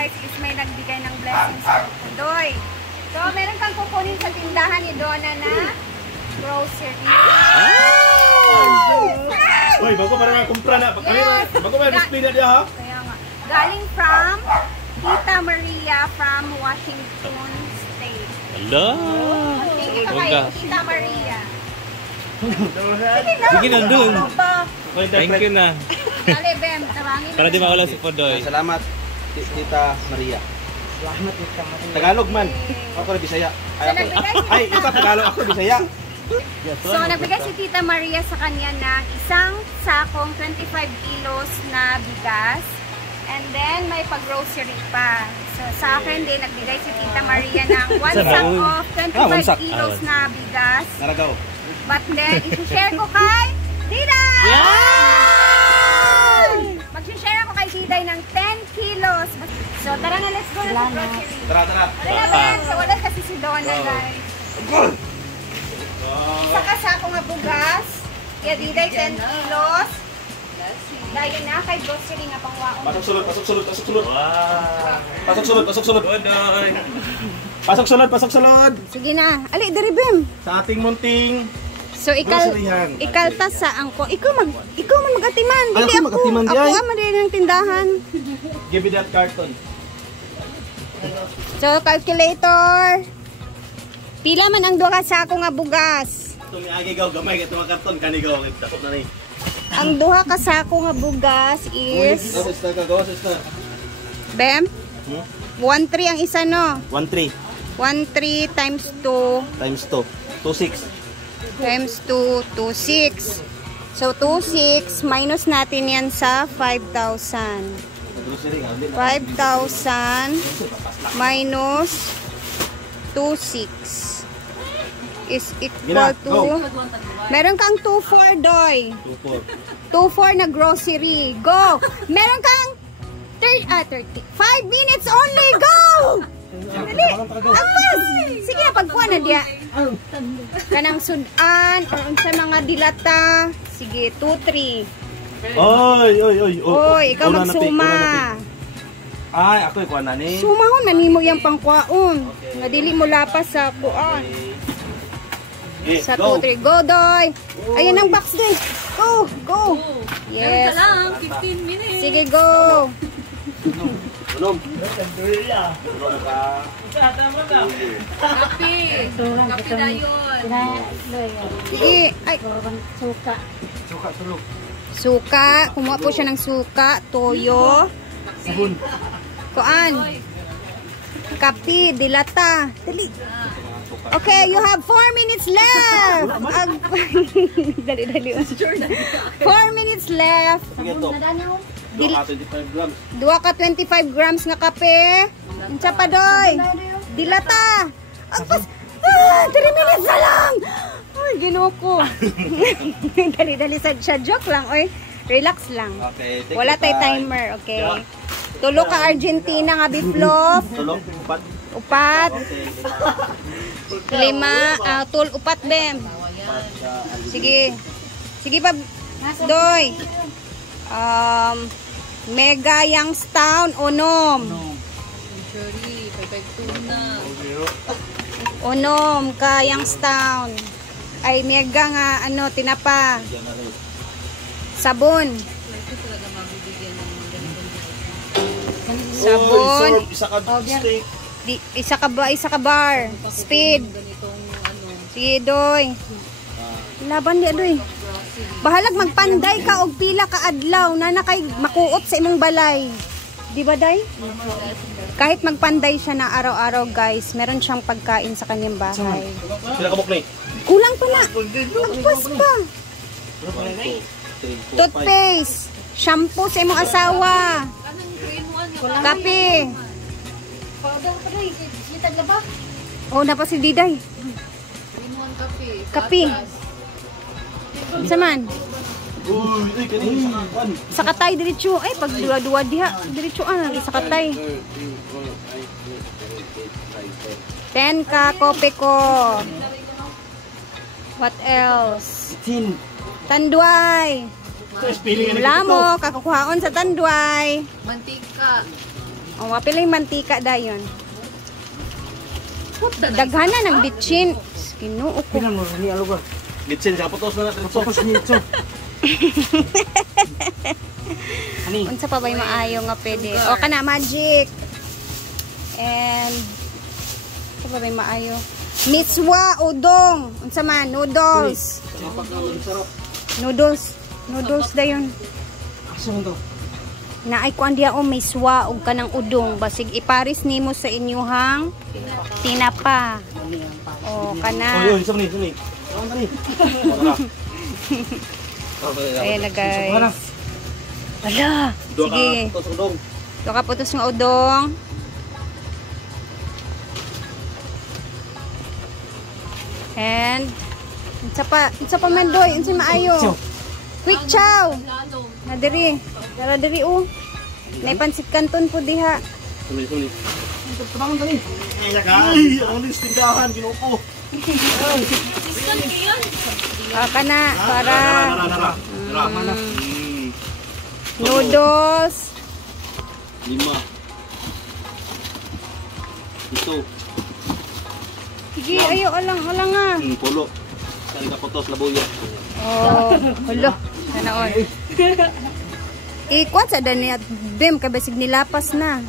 guys is may nagbigay ng blessings sa Doy. So, meron kang kukunin sa tindahan ni Donna na grocery. Uy, bago para nga kumpra na. Bago ba display na dia ha? Kaya nga. Galing from Tita Maria from Washington State. Hello! Thank you kay Tita Maria. Sige nandun. Thank Thank you na. Dali, Bem. Tawangin Para di mawala si Podoy. Salamat, Tita Maria. Salamat Tita Maria. Tagalog man. Ako na Bisaya. Ay, ito Tagalog, ako Bisaya. So, nagbigay si Tita Maria sa kanya ng isang sakong 25 kilos na bigas. And then, may pag-grocery pa. So, sa akin din, nagbigay si Tita Maria ng 1 sack of 25 kilos na bigas. Naragaw. But then, isi-share ko kay Diday! Mag-share ako kay Diday ng 10 kilos. So, tara na, let's go na sa grocery. Tara. Tara na, so, wala kasi si Donna, guys. Isa ka sa akong bugas. Kaya Diday, 10 kilos. Dahil na kay grocery nga pangwaon. Pasok sulod. Wow! Pasok sulod. Podoy! Pasok sulod. Sige na. Ali, dari Bim. Sa ating munting So, ikaltas sa angko. Ikaw man mag-atiman. Ay, Dili ako mag-atiman, di ay. Ako man din ng tindahan. Give me that carton. So, calculator. Pila man ang duha ka sa ako nga bugas. Itong agi gaw gamay itong karton kanigaw takot na ni. Ang duha ka sa ako nga bugas is Gawas na. Bem? 1.3 ang isa, no? 1-3 1.3 times 2 times 2. 2-6. times 2, 2.6. So, 2.6 minus natin yan sa 5,000. 5,000 minus 2.6 is equal to... Meron kang 2.4, Doy. 2.4 na grocery. Go! Meron kang 30. 5 minutes only. Go! Dali! Apas! Sige na, pagkuha na diya. Kanang sudan or sa mga dilata. Sige, 2, 3. Oy, ikaw magsuma. Ay, ako ikuha na ni. Sumahon na nimo yang pangkuaon. Nga dili mo lapas sa kuan. Sa 2, 3. Go, Doy! Ayan ang box, Doy. Go! Yes. lang, 15 minutes. Sige, go! Unom. Kapi. Kapi na yun. Sige. Ay. Suka. Kumuha po siya ng suka. Toyo. Sabon. Kuan. Kapi. Dilata. Dali. Okay, you have 4 minutes left. Dali. 4 minutes left. Sige to. 25 grams. 2 ka 25 grams nga kape. Unsa pa, Doy? Dilata. Agpas. 3 minutes na lang. Ay, Ginoo ko. Dali sa joke lang, oy. Relax lang. Okay, wala tay timer, okay? Tulo ka Argentina nga biflof. Tulong, upat. 5, upat, Bem. Sige. Sige pa, Doy. Mega Youngstown, Onom. Onom ka Youngstown. Ay, mega nga, tinapa. Sabon. Sabon. Isa ka bar. Speed. Sige, Doy. Laban niya, Doy. Bahalag magpanday ka og pila ka adlaw na nakay makuot sa imong balay. Di ba, Day? Kahit magpanday siya na araw-araw, guys, meron siyang pagkain sa kanyang bahay. Kulang pa na. Agpas pa. Toothpaste. Shampoo sa imong asawa. Kape. Oh, napa si Diday. Kape. Saman. Sa katay diretso. Ay, pag dua-dua diha, diretso sa katay. 10 ka kope ko. What else? Tanduay. Wala mo, kakukuhaon sa tanduay. Mantika. O, wapila yung mantika dayon. Daghana ng bitchin. Kinuo ko. Pinan mo ni alugar. Litsin, sa putos na natin. Tapos ni ito. Ani. Unsa pa ba yung maayo nga pwede? O, kana magic. And, unsa pa ba yung maayo? Miswa, udong. Unsa man, noodles. Noodles dayon. Asa man to? Naay ko andiya o miswa ug kanang udong basig iparis nimo sa inyuhang tinapa. O kana. Oy, sumni. Ayan na guys. Ala. Sige. Dua ka putos nga udong. And unsa pa man doy, unsa maayo? Quick chow. Na diri. Tara diri o. Nay pansit kanton po diha. Sumni. Tabangon dali. Ay, ang listindahan, ginuko. Kana para Nara. noodles. 5. Ito. Sige, ayo alang nga. Pulo. Sali ka putos, labuyo. Oh, hala. Nanaon. Kuwan sa dani at bim kay basig nilapas na.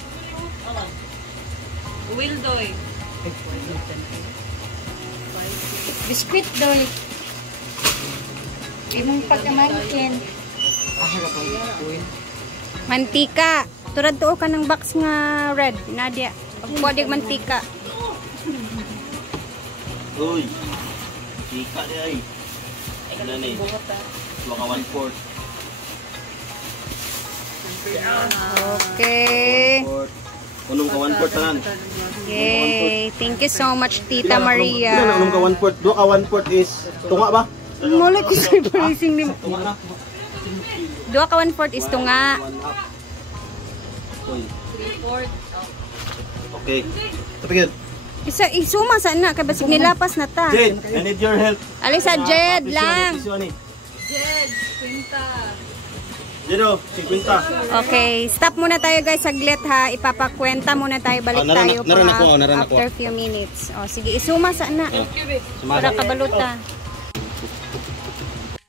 Wildoy. Biskuit doy. Imong pagkamakin. Mantika. Turad tuo ka ng box nga red, Nadia. Pagkuha mantika. Uy. Ika di ay. Ano ni? Baka 1/4. Okay. Unong ka 1/4 tanan. Yay. Thank you so much, Tita Maria. Unong ka 1/4. Duha ka 1/4 is tunga ba? Mulay ko sa pricing ni. Tunga na. Dua ka 1/4 is tunga. 1/2. Uy. Okay. Tapos Isa isuma sana kay basig nilapas na ta. Jed, I need your help. Alisa Jed lang. Jed, kwenta. Jero, 50. Okay, stop muna tayo guys saglit ha. Ipapakwenta muna tayo, balik tayo pa after few minutes. O sige, isuma sana. Para kabaluta.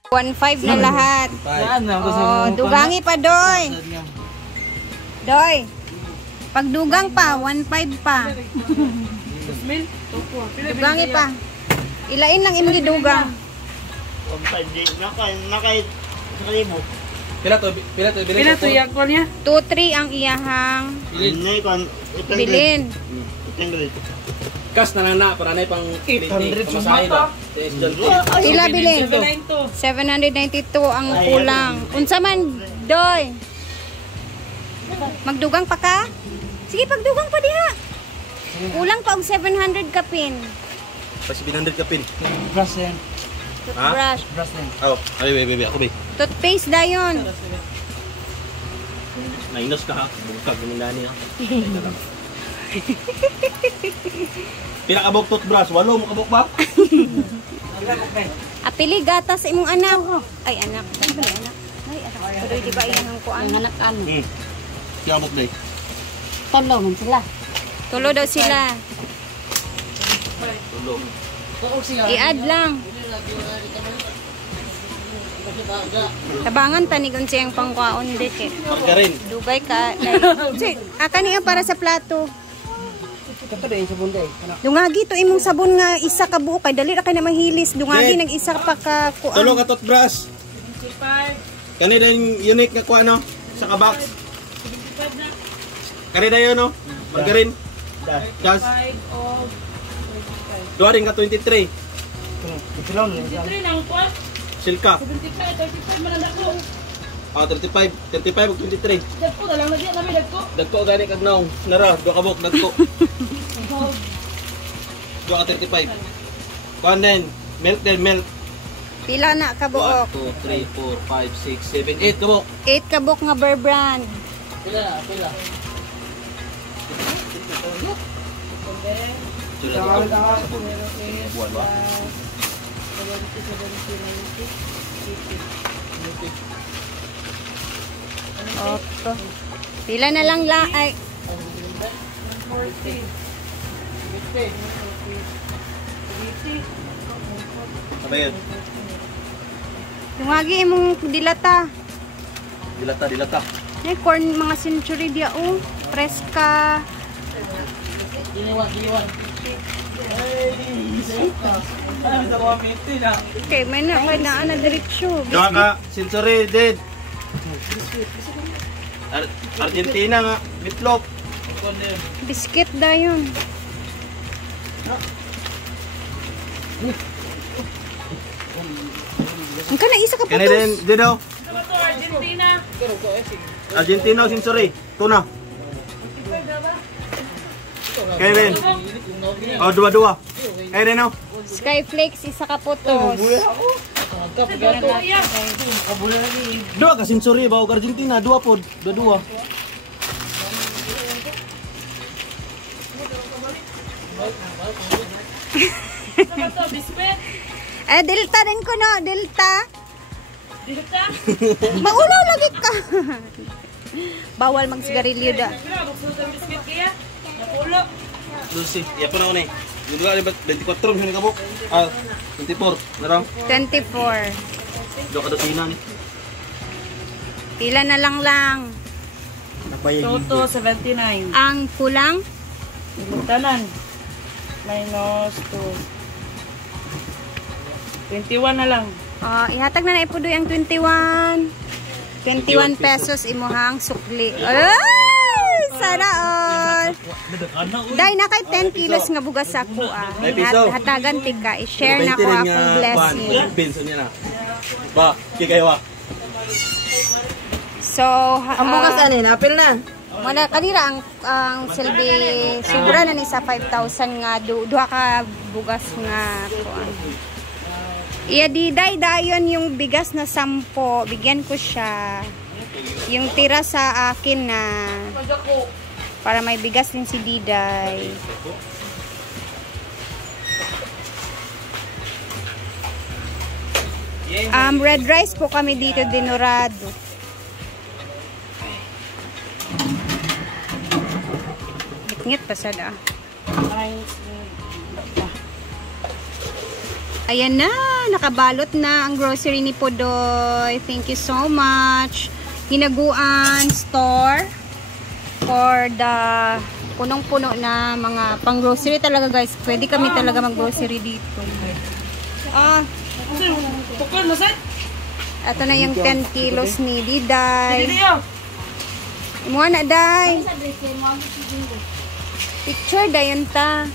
1.5 na lahat. Oh, dugangi pa doy. Doy. Pag dugang pa, 1.5 pa. Dugangi pa. Ilain lang imong gidugang. Pila to yakon niya? 2-3 ang iyahang bilin. Kas na lang na para na pang 800 pamasahe ba? Pila bilin? 792 ang kulang. Unsa man, doy? Magdugang pa ka? Sige, pagdugang pa diha. Kulang pa og 700 kapin. Pa 700 ka pin. Brush yan. Toothbrush. Brush yan. Oh, ay ako ba. Toothpaste dayon. Nainos ka ha. Bugkag ni nani ha. Pila ka bok toothbrush? 8 mo kabok ba? Apili gata sa imong anak. Ay anak, ay anak. Ay anak. Pero di ba iyang kuan? Anak ano? Kaya bok day. Tolo man sila. Tulo daw sila. Tulo. I-add lang. Tabangan tanigon siyang pangkwaon dito. Margarin. Dugay ka. Si, kaniya para sa plato. Kato din sa bunday. Dungagi to imong sabon nga isa ka buo kay dali ra kay na mahilis. Dungagi nag isa pa ka kuan. Tulo ka toothbrush. Kani din unique nga kuan no sa ka-box. Kani dayon no. Margarin. Das. Duha rin ka 23. Ito lang. Silka. 75, 35 man ako. 35 ug 23. Dagko na lang na diyan namin dagko. Dagko gani kag naong. Nara, duha ka bok dagko. Duha ka 35. Kuan din, milk din, milk. Pila na ka buok? 1 2 3 4 5 6 7 8 kabok. 8 ka buok nga Bear Brand. Pila. Buwan ba? Opo. Pila na lang ay Sabayan. Tumagi imong dilata. Dilata. Ay, corn mga century dia oh. Preska. Giliwan. Okay, may na diretsyo. Doon ka, sensory dead. Argentina nga, meatloaf. Biscuit dayon. Ang kana isa ka Kani din, putos. Dido. Argentina. Argentina, sensory. Tuna. Kani din. Oh, dua-dua. Kani din, oh. Skyflakes isa ka putos. Dua ka sensory, bawa ka Argentina. Dua po, dua-dua. Sama to, biskwit. Delta din ko no, Delta. Dito. Maulaw lagi ka. Bawal magsigarilyo da. Buksan ng biskwit kaya. Napulo. Lucy, iya po na ako na eh. Yung dua, 24 minsan kabuk. Ah, 24. Narang. 24. Dua ka dotina ni. Pila na lang. Toto 79. Ang kulang? Tanan. Minus 2. 21 na lang. Ihatag na ipudoy ang 21. 21 pesos imuhang sukli. Ay! Sana all. Dahil na kay 10 kilos nga bugas ako hatagan tika. I-share na ko akong blessing. Benson niya na. Ba, kikayawa. So, Ang bukas anin, apil na. Wala kanira ang silbi sobra na ni sa 5,000 nga duha ka bugas nga kuan. Iya diday dayon yung bigas na 10, bigyan ko siya. Yung tira sa akin na para may bigas din si Diday. Red rice po kami dito dinurado. Ngit pa sada. Ayan na, nakabalot na ang grocery ni Podoy. Thank you so much. Hinaguan store for the punong-puno na mga pang-grocery talaga guys. Pwede kami talaga mag-grocery dito. Tukol na sa? Ito na yung 10 kilos ni Diday. Imuha na, Day. Picture, dayon ta.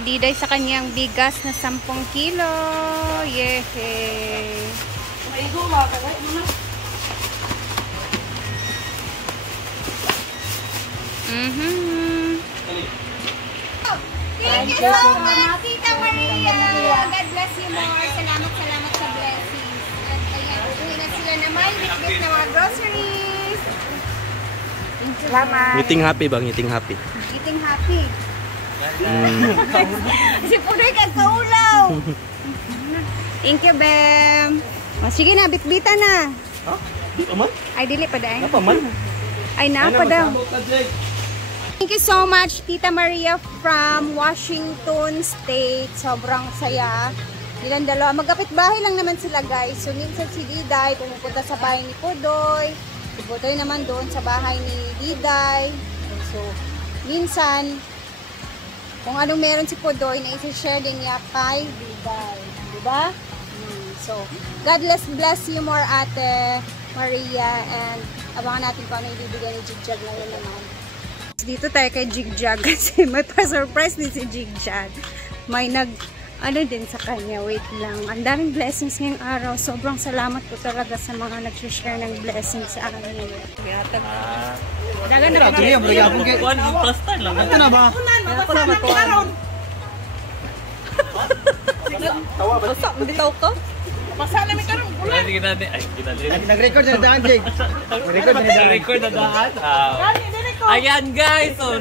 Diday sa kanyang bigas na 10 kilo. Yehey. Maigo ba ka? Thank you so much, Tita Maria. God bless you more. Salamat sa blessings. At ayan, uwi na sila na may bit-bit na mga groceries. Salamat. Ngiting happy bang? Ngiting happy. Eating happy. Si Pudoy kagkaulaw. Thank you, Bem. Sige na, bitbita na. Aman? Ay, dili pa dahil. Apa man? Ay, napa daw. Thank you so much, Tita Maria from Washington State. Sobrang saya. Nilang dalawa. Magkapit bahay lang naman sila, guys. So, minsan si Diday pumupunta sa bahay ni Pudoy. Si Pudoy naman doon sa bahay ni Diday. So, minsan, kung anong meron si Pudoy, na isi-share din niya kay Diday. Diba? So, God bless you more, Ate Maria. And abangan natin kung ano ibibigay ni Jigjag ngayon naman. Dito tayo kay Jigjag kasi may pa-surprise din si Jigjag. May ano din sa kanya. Wait lang. Ang daming blessings ngayong araw. Sobrang salamat po talaga sa mga nag-share ng blessings sa akin ngayon. Dagan na ba? Ito na ba? Basta, bitaw ka? Pasa namin karon. Nag-record na daan, Jake. Record na daan. Ayan guys, so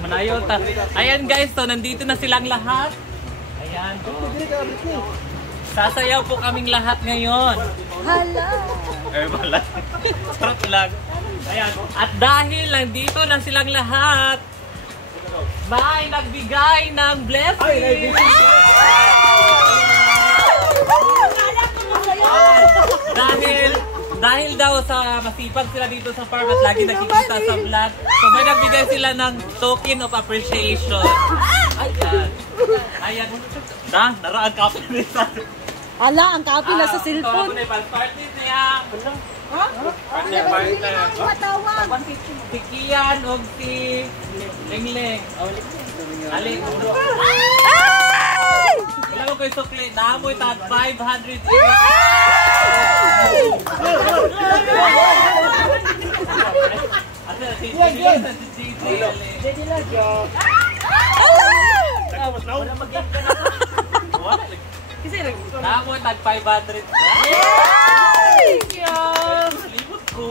manayo ta. Ayan guys, so nandito na silang lahat. Ayan. Sasayaw po kaming lahat ngayon. Hala. Herbal. Sarap lang. Ayan. At dahil nandito na silang lahat, may nagbigay ng blessing. Dahil daw sa masipag sila dito sa farm at lagi nakikita sa vlog, so may nagbigay sila ng token of appreciation. Ayan. Naraan ka pa rin sa... Ala, ang kapi na sa cellphone. Party niya. Si Kian o si Lengleng. Aling. Wala ko kayo sukli. Naamoy ta 500 each. Naamoy tag 500. Limot ko.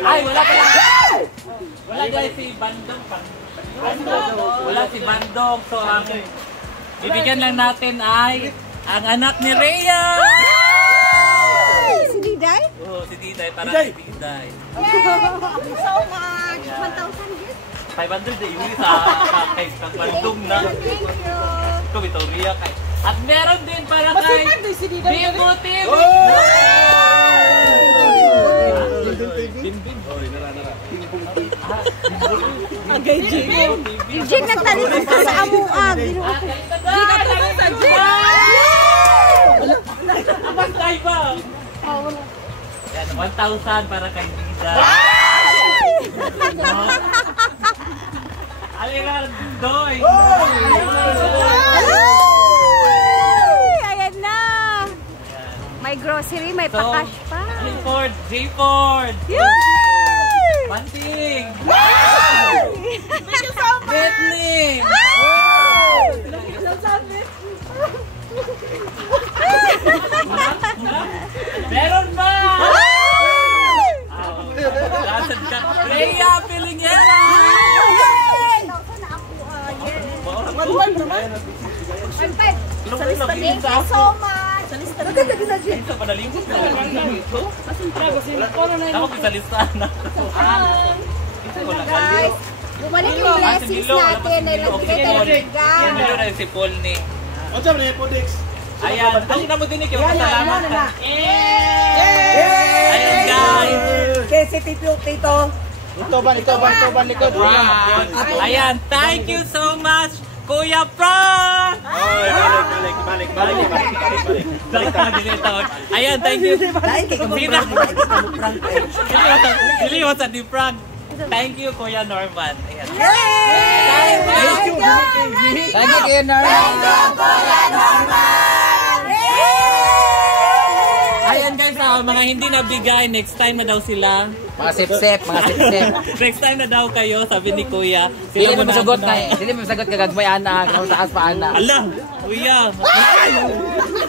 Ay, wala pa lang. Wala guys si Bandong. Wala si Bandong. So ang bibigyan lang natin ay ang anak ni Rhea. Si Diday? Oo, si Diday para kay Diday. Thank you so much. 1,000 gift. 500 eh, yung sa kay Bandong na. Thank you. Ito, Victoria kay. At meron din para kay Bimbo TV. Jig, nagtalikod ka sa amuag. Jig, nagtalikod sa Jig! Abantay ba? Yan, 1,000 para kay Dida. Aliran, Doy! Ayan na. May grocery, may pakash pa. Ford, J-Ford! Yay! Banting! Thank you so much. Britney! Meron ba? Nasaan ka? Rhea Pilingera! Thank you so much. Ito pa nalimot na lang ito. Ako sa listahan na. Guys, bumalik yung blessings natin. Ay nagbigay tayo ng bigay. Yan nyo na si Paul ni. O siya, may Podex. Ayan, dali na mo din ikaw. Salamat ka. Ayan guys. Kasi tito. Likod. Ayan, thank you so much, Kuya Frank! Balik. Ayan, thank you. Dili mo sa di Frank. Thank you, Kuya Norman. Ayan. Thank you, Kuya Norman. Ayan guys, mga hindi nabigay, next time na daw sila. Mga sip-sip. Next time na daw kayo, sabi ni Kuya. Dili mo masagot ka gagmay anak, kung taas pa anak. Ala, Kuya.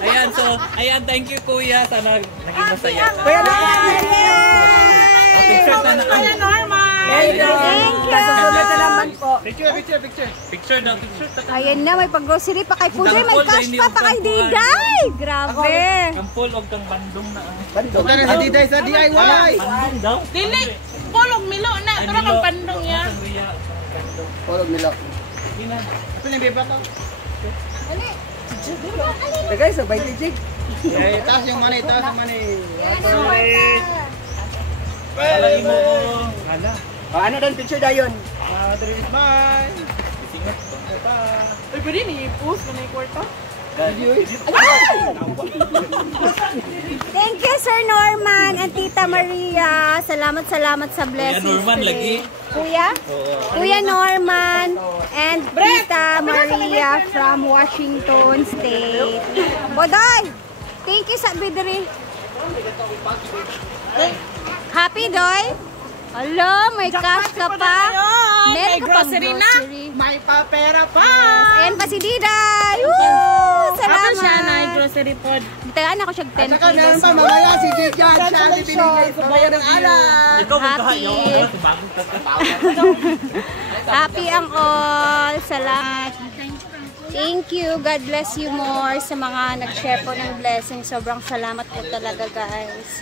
Ayan, so, thank you Kuya. Sana naging masaya. Kuya Norman! Picture na na. Kuya Norman! Thank you. Susunod na naman po. Picture daw. Ayan na, may pag-grocery pa kay Pudoy. May cash pa kay Diday. Grabe. Ang Paul og kang Bandong na. Huwag ka na sa Diday sa DIY! Bandong daw? Dili! Polog milo na. Pero kang pandong niya. Polog nila. Ano yung beba to? Guys, sabay tijig. Taas yung money. Palagi mo. Ano doon, picture dayon? Bye. Uy, pwede ni i-post na yung kwarta? Thank you, Sir Norman and Tita Maria. Salamat sa blessings. Kuya Norman lagi. Kuya Norman and Tita Maria from Washington State. Bodoy, thank you sa bidri. Happy, Doy? Hello, may cash ka pa. May Meron ka pang grocery na. May papera pa. Ayan pa si Diday. Woo! Ako Salamat. siya na yung grocery pod. Tagaan ako siya 10 kilos. mamaya si Jijan, siya di binigay sa bayan ng anak. Ikaw Happy. Happy ang all. Salamat. Thank you. God bless you more sa mga nag-share po ng blessing. Sobrang salamat po talaga, guys.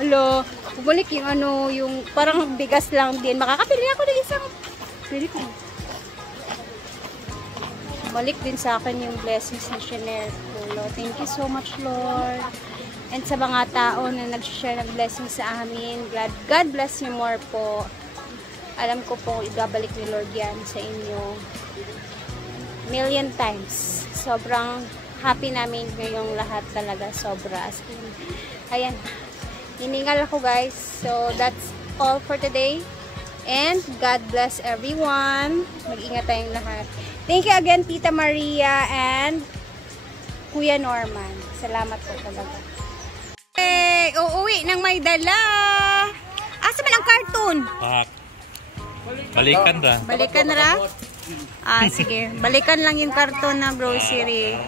Hello, bumalik yung ano, yung parang bigas lang din. Makakapili ako ng isang, pili ko. Balik din sa akin yung blessings na share ko, Lord. Thank you so much, Lord. And sa mga tao na nag-share ng blessings sa amin, God bless you more po. Alam ko po, ibabalik ni Lord yan sa inyo. Million times. Sobrang happy namin ngayong lahat talaga. Sobra. As in, ayan. Hiningal ako guys. So, that's all for today. And God bless everyone. Mag-ingat tayong lahat. Thank you again, Tita Maria and Kuya Norman. Salamat po talaga. Hey, uuwi nang may dala. Asa man ang cartoon? Pak. Balikan ra. Balikan na ra? Sige. Balikan lang yung karton na grocery.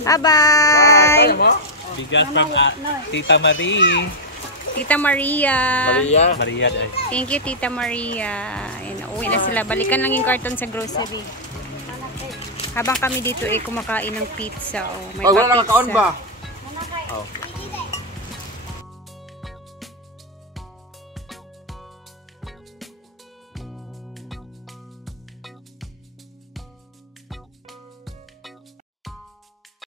Bye-bye! Bigas from Tita Marie. Tita Maria. Maria day. Thank you, Tita Maria. Ayan, uwi na sila. Balikan lang yung karton sa grocery. Habang kami dito kumakain ng pizza. May wala pa-pizza. nakakaon ba?